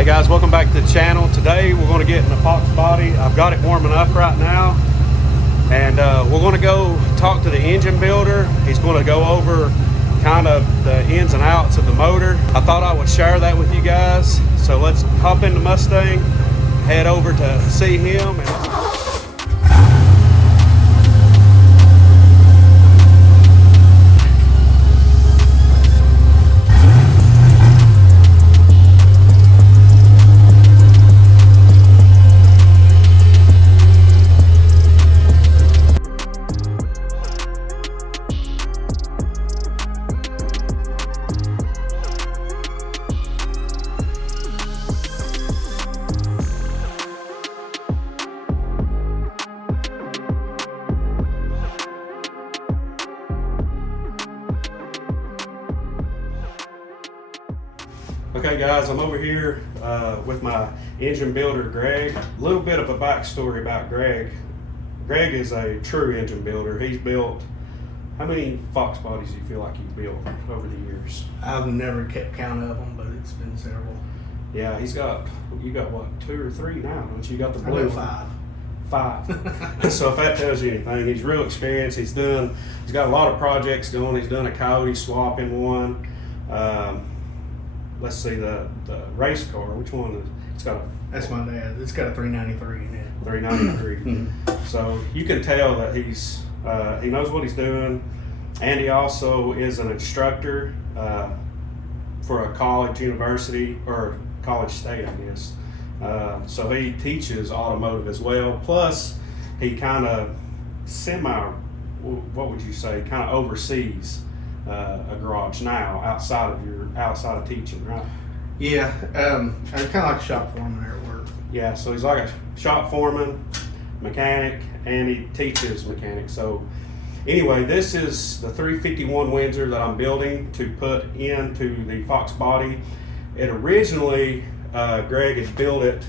Hey guys, welcome back to the channel. Today we're going to get in the Foxbody. I've got it warming up right now, and we're going to go talk to the engine builder. He's going to go over kind of the ins and outs of the motor. I thought I would share that with you guys, so let's hop in the Mustang, head over to see him. Okay guys, I'm over here with my engine builder, Greg. A little bit of a backstory about Greg. Greg is a true engine builder. He's built, how many Foxbodies do you feel like you've built over the years? I've never kept count of them, but it's been several. Yeah, you got what, 2 or 3 now, don't you? You got the blue one. 5. So if that tells you anything, he's real experienced. He's got a lot of projects going. He's done a coyote swap in one. Let's see, the race car, which one is it's got a That's my dad. It's got a 393 in it. 393. So you can tell that he knows what he's doing, and he also is an instructor for a college, university, or college state, I guess. So he teaches automotive as well. Plus, he kind of what would you say, kind of oversees a garage now outside of teaching, right? Yeah, I'm kind of like a shop foreman there at work. Yeah, so he's like a shop foreman, mechanic, and he teaches mechanics. So anyway, this is the 351 Windsor that I'm building to put into the Foxbody. It originally, Greg had built it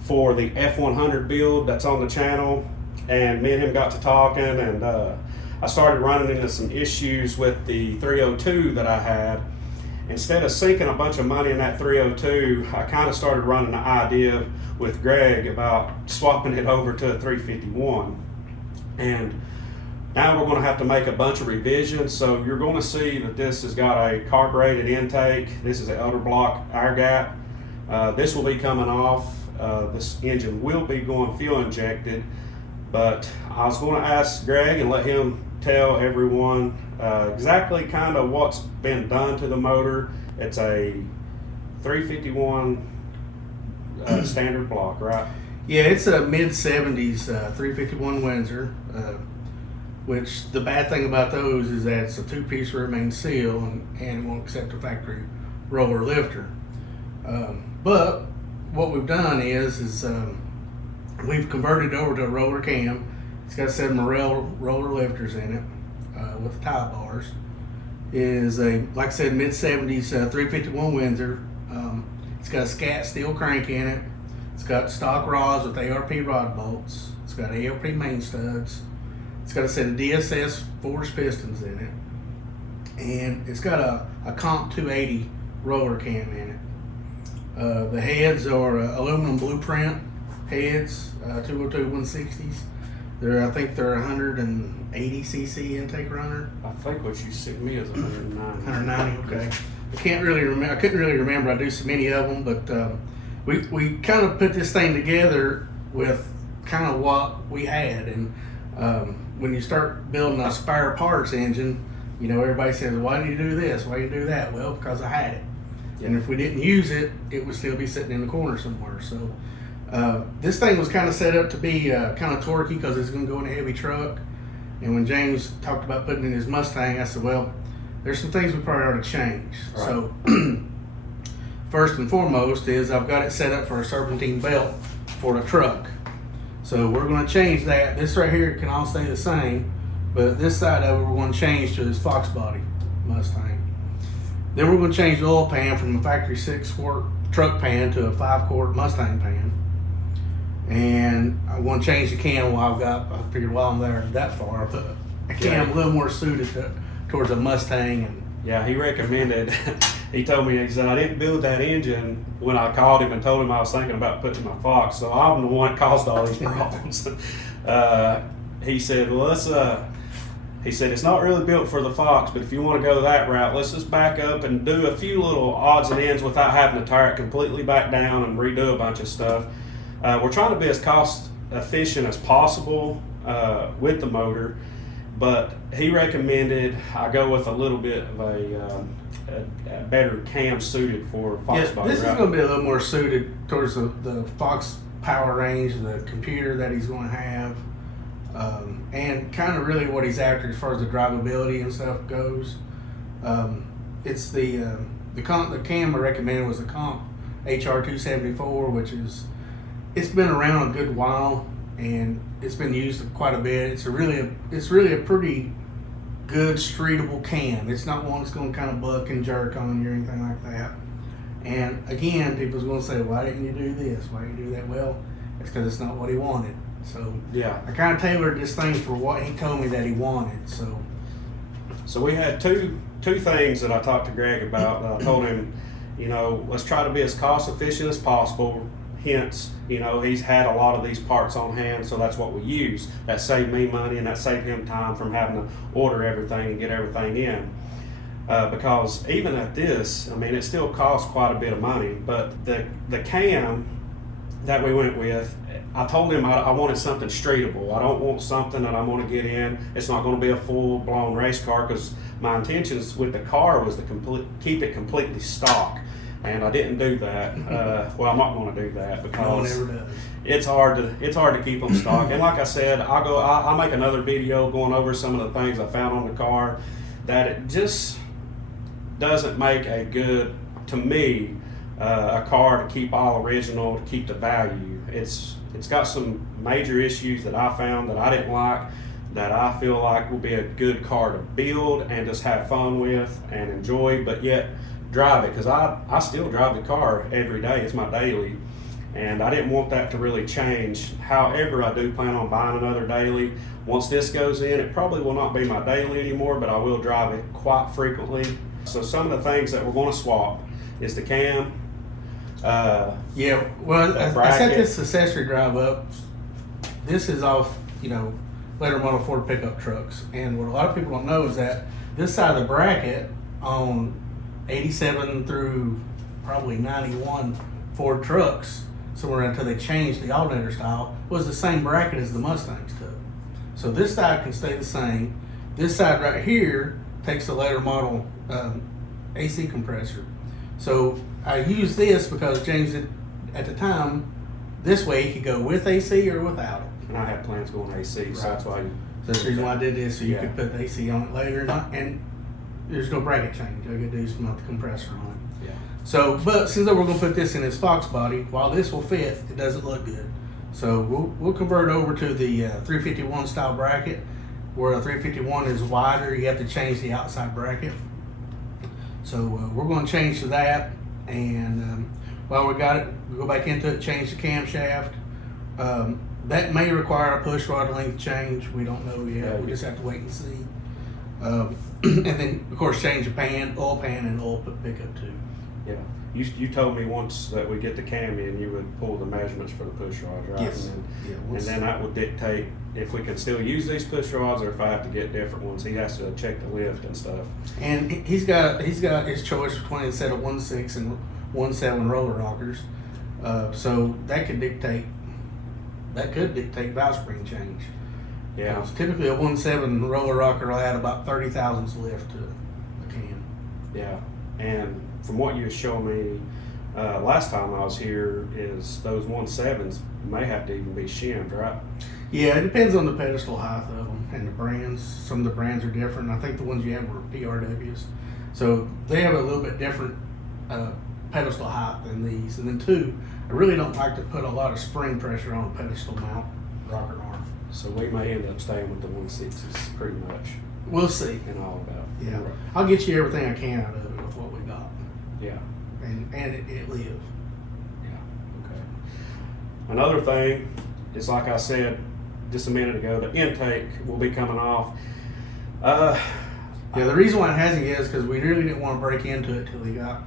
for the F100 build that's on the channel, and me and him got to talking, and I started running into some issues with the 302 that I had. Instead of sinking a bunch of money in that 302, I kind of started running the idea with Greg about swapping it over to a 351. And now we're going to have to make a bunch of revisions. So you're going to see that this has got a carbureted intake. This is an outer block air gap. This will be coming off. This engine will be going fuel injected. But I was going to ask Greg and let him tell everyone exactly kind of what's been done to the motor. It's a 351 standard block, right? Yeah, it's a mid-70s 351 Windsor, which the bad thing about those is that it's a 2-piece rear main seal and it won't accept a factory roller lifter. But what we've done is we've converted over to a roller cam. It's got 7 roller lifters in it with tie bars. It is a, like I said, mid-70s 351 Windsor. It's got a scat steel crank in it. It's got stock rods with ARP rod bolts. It's got ALP main studs. It's got a set of DSS forged pistons in it. And it's got a Comp 280 roller cam in it. The heads are aluminum blueprint heads, 202 160s. I think they're 180 cc intake runner. I think what you sent me is 190. 190, okay. I couldn't really remember. I do so many of them, but we kind of put this thing together with kind of what we had. And when you start building a spare parts engine, you know, everybody says, why do you do this? Why do you do that? Well, because I had it. Yeah. And if we didn't use it, it would still be sitting in the corner somewhere. So this thing was kind of set up to be kind of torquey because it's going to go in a heavy truck. And when James talked about putting in his Mustang, I said, well, there's some things we probably ought to change. Right. So first and foremost is I've got it set up for a serpentine belt for the truck. So we're going to change that. This right here can all stay the same, but this side of it we're going to change to this Foxbody Mustang. Then we're going to change the oil pan from a factory 6-quart truck pan to a 5-quart Mustang pan. And I want to change the cam. I figured while I'm there that far, I put a cam a little more suited towards a Mustang. And yeah, he recommended he told me, he said, I didn't build that engine when I called him and told him I was thinking about putting my Fox, so I'm the one that caused all these problems. He said, well, he said, it's not really built for the Fox, but if you want to go that route, let's just back up and do a few little odds and ends without having to tear it completely back down and redo a bunch of stuff. We're trying to be as cost efficient as possible with the motor, but he recommended I go with a little bit of a better cam suited for Foxbody. Yeah, this is going to be a little more suited towards the Fox power range, the computer that he's going to have. And kind of really what he's after as far as the drivability and stuff goes. It's the cam I recommended was the Comp HR274, which it's been around a good while and it's been used quite a bit. It's really a pretty good streetable cam. It's not one that's going to kind of buck and jerk on you or anything like that. And again, people's going to say, why didn't you do this? Why didn't you do that? Well, it's because it's not what he wanted. So yeah, I kind of tailored this thing for what he told me that he wanted. So we had two things that I talked to Greg about. That I told him, let's try to be as cost efficient as possible. Hence, he's had a lot of these parts on hand, so that's what we use. That saved me money and that saved him time from having to order everything and get everything in. Because even at this, it still costs quite a bit of money. But the cam that we went with, I told him I wanted something streetable. I don't want something that I'm going to get in. It's not going to be a full-blown race car, because my intentions with the car was to keep it completely stock, and I didn't do that. Well, I'm not going to do that because no one ever does. It's hard to keep them stock. And like I said, I'll make another video going over some of the things I found on the car that it just doesn't make a good, to me, a car to keep all original, to keep the value. It's got some major issues that I found that I didn't like, that I feel like will be a good car to build and just have fun with and enjoy, but yet drive it, because I still drive the car every day. It's my daily, and I didn't want that to really change. However, I do plan on buying another daily. Once this goes in, it probably will not be my daily anymore, but I will drive it quite frequently. So some of the things that we're going to swap is the cam. Yeah, well, I set this accessory drive up. This is off, later model Ford pickup trucks. And what a lot of people don't know is that this side of the bracket on 87 through probably 91 Ford trucks, somewhere until they changed the alternator style, was the same bracket as the Mustangs took. So this side can stay the same. This side right here takes the later model AC compressor. So I use this because James, at the time, this way he could go with AC or without it. And I had plans going AC, so that's why. So that's the reason why I did this, so you could put the AC on it later, and there's no bracket change. I could do some of the compressor on it. Yeah. So, but since we're going to put this in his Foxbody, while this will fit, it doesn't look good. So we'll convert over to the 351 style bracket, where a 351 is wider. You have to change the outside bracket. So we're going to change to that, and while we got it, we go back into it, change the camshaft. That may require a push rod length change. We don't know yet. We just have to wait and see. And then, of course, change the oil pan, and oil pickup too. Yeah. You told me once that we get the cam in, you would pull the measurements for the push rods, right? Yes. And then that would dictate if we can still use these push rods or if I have to get different ones. He has to check the lift and stuff. And he's got his choice between a set of 1.6 and 1.7 roller rockers. So that could dictate valve spring change. Yeah. Typically a 1.7 roller rocker will add about 30 thousandths lift to a cam. Yeah. And from what you showed me last time I was here, is those 1.7s may have to even be shimmed, right? Yeah, it depends on the pedestal height of them and the brands. Some of the brands are different. I think the ones you have were PRWs. So they have a little bit different pedestal height than these. And then two, I really don't like to put a lot of spring pressure on a pedestal mount rocker arm. So we may end up staying with the 1.6s pretty much. We'll see. And all about. Yeah. I'll get you everything I can out of it with what we got. Yeah. And it lives. Yeah. Okay. Another thing is, like I said just a minute ago, the intake will be coming off. Yeah, the reason why it hasn't yet is because we really didn't want to break into it till we got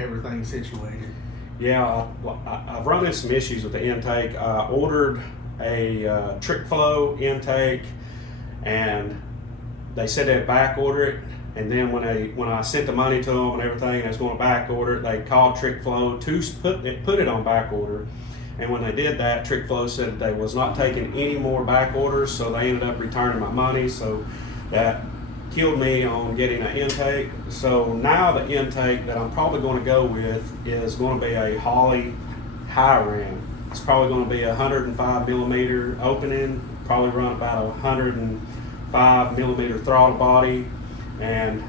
everything's situated. Yeah, I've run into some issues with the intake. I ordered a trick flow intake, and they said they'd back order it. And then when I sent the money to them and everything, I was going to back order it. They called Trick Flow to put it on back order. And when they did that, Trick Flow said they was not taking any more back orders, so they ended up returning my money. So that killed me on getting an intake. So now the intake that I'm probably going to go with is going to be a Holley high ram. It's probably going to be a 105 millimeter opening, probably run about a 105 millimeter throttle body, and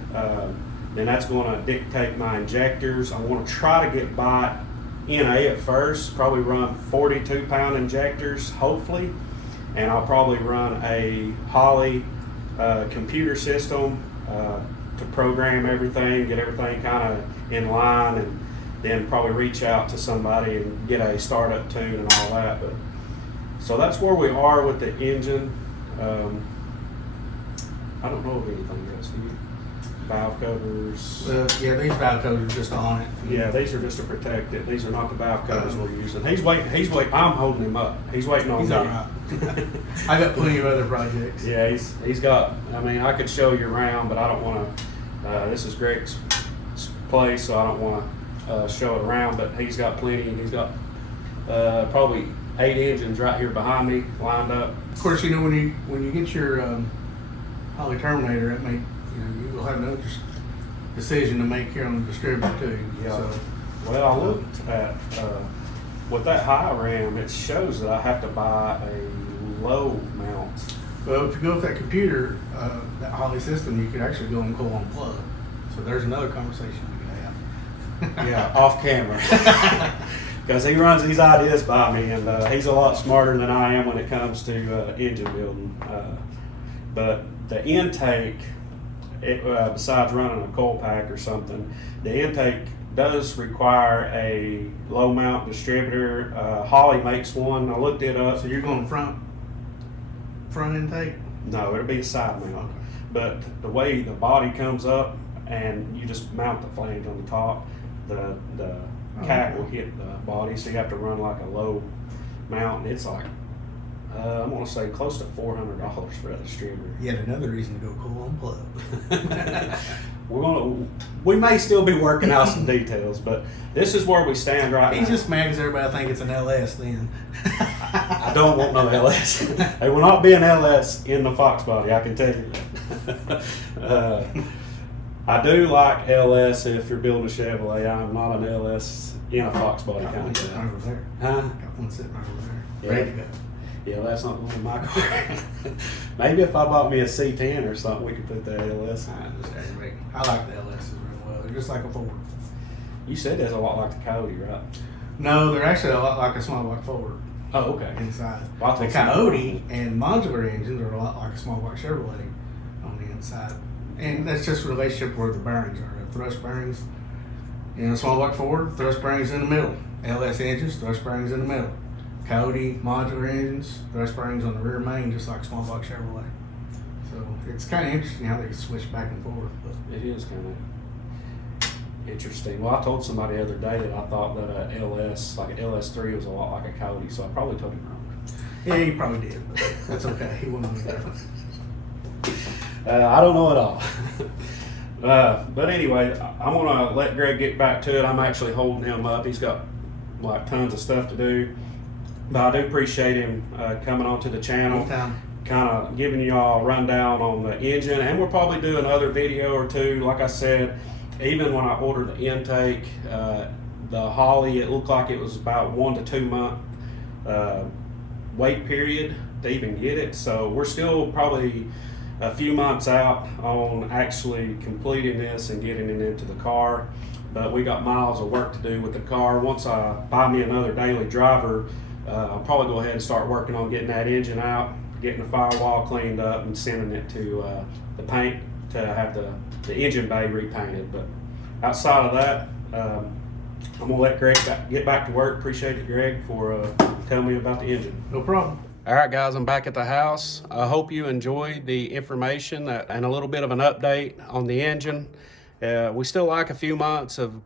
then that's going to dictate my injectors. I want to try to get by NA at first, probably run 42 pound injectors, hopefully, and I'll probably run a Holley computer system to program everything, get everything kind of in line, and then probably reach out to somebody and get a startup tune and all that. But so that's where we are with the engine. I don't know of anything else. Do you? Valve covers. Yeah, these valve covers are just on it. Yeah, these are just to protect it. These are not the valve covers we're using. He's waiting. I'm holding him up. He's waiting on me. He's all right. I got plenty of other projects. Yeah, he's got. I mean, I could show you around, but I don't want to. This is Greg's place, so I don't want to show it around. But he's got plenty. He's got probably 8 engines right here behind me, lined up. Of course, you know when you get your Holley Terminator, it may. You'll have another decision to make here on the distributor too. Yeah. So, well, I looked at with that high ram. It shows that I have to buy a low mount. well, if you go with that computer, that Holley system, you could actually go and Cowl unplug. So there's another conversation we could have. Yeah, off camera. Because he runs these ideas by me, and he's a lot smarter than I am when it comes to engine building. But the intake. Besides running a coil pack or something, the intake does require a low mount distributor. Holley makes one. I looked it up. So you're going front intake? No, it'll be a side mount. But the way the body comes up and you just mount the flange on the top, the cap will hit the body, so you have to run like a low mount. And it's like I want to say close to $400 for a distributor. Yet another reason to go Cowl unplug. We may still be working out some details, but this is where we stand right now. He's just mad because everybody think it's an LS then. I don't want no LS. There will not be an LS in the Foxbody, I can tell you that. I do like LS if you're building a Chevrolet. I'm not an LS in a Foxbody kind of guy. Over there. Huh? Got one sitting right over there. Yeah. Ready to go. Yeah, that's not going in my car. Maybe if I bought me a C10 or something, we could put that LS in. I like the LSs real well. They're just like a Ford. You said there's a lot like the Coyote, right? No, they're actually a lot like a small block Ford Oh, okay. inside. Well, The Coyote and modular engines are a lot like a small block Chevrolet on the inside. And that's just a relationship where the bearings are. The thrust bearings in a small block Ford, thrust bearings in the middle. LS engines, thrust bearings in the middle. Coyote modular engines, thrust bearings on the rear main, just like small block Chevrolet. So it's kind of interesting how they switch back and forth. But It is kind of interesting. Well, I told somebody the other day that I thought that a LS, like an LS3, was a lot like a Coyote, so I probably told him wrong. yeah, he probably did, but that's okay. He wouldn't know different. I don't know at all. But anyway, I'm gonna let Greg get back to it. I'm actually holding him up. He's got like tons of stuff to do. But I do appreciate him coming onto the channel, Anytime. kind of giving you all a rundown on the engine, and we'll probably do another video or two. Like I said, even when I ordered the intake, the Holley, it looked like it was about 1 to 2 month wait period to even get it. So we're still probably a few months out on actually completing this and getting it into the car. But we got miles of work to do with the car. Once I buy me another daily driver, I'll probably go ahead and start working on getting that engine out, getting the firewall cleaned up, and sending it to the paint to have the engine bay repainted. But outside of that, I'm gonna let Greg get back to work. Appreciate it, Greg, for telling me about the engine. No problem. All right, guys, I'm back at the house. I hope you enjoyed the information and a little bit of an update on the engine. We still like a few months of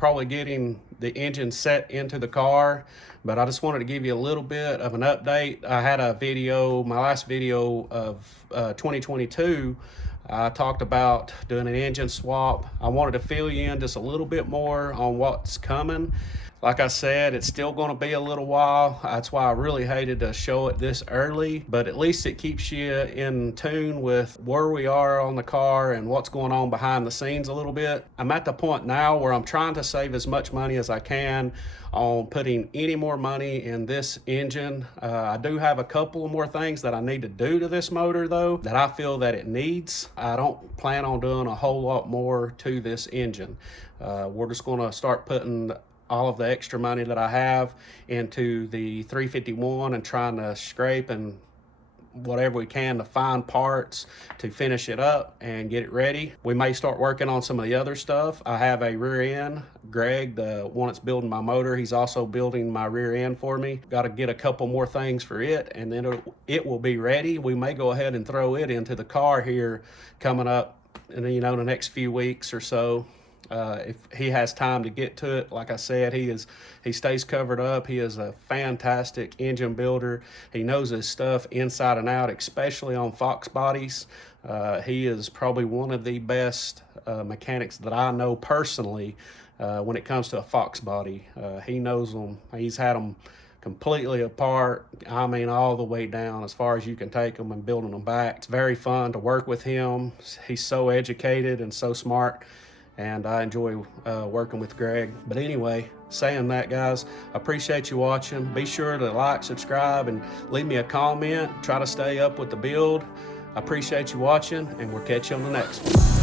probably getting the engine set into the car, but I just wanted to give you a little bit of an update. I had a video, my last video of 2022, I talked about doing an engine swap. I wanted to fill you in just a little bit more on what's coming. Like I said, it's still going to be a little while. That's why I really hated to show it this early, but at least it keeps you in tune with where we are on the car and what's going on behind the scenes a little bit. I'm at the point now where I'm trying to save as much money as I can on putting any more money in this engine. I do have a couple of more things that I need to do to this motor though, that I feel that it needs. I don't plan on doing a whole lot more to this engine. We're just going to start putting all of the extra money that I have into the 351 and trying to scrape and whatever we can to find parts to finish it up and get it ready. We may start working on some of the other stuff. I have a rear end. Greg, the one that's building my motor, he's also building my rear end for me. Got to get a couple more things for it, and then it will be ready. We may go ahead and throw it into the car here coming up in the next few weeks or so. If he has time to get to it. Like I said, he stays covered up. He is a fantastic engine builder. He knows his stuff inside and out, especially on Foxbodies. He is probably one of the best mechanics that I know personally when it comes to a Foxbody. He knows them. He's had them completely apart, I mean all the way down as far as you can take them, and building them back. It's very fun to work with him. He's so educated and so smart, and I enjoy working with Greg. But anyway, saying that, guys, I appreciate you watching. Be sure to like, subscribe, and leave me a comment. Try to stay up with the build. I appreciate you watching, and we'll catch you on the next one.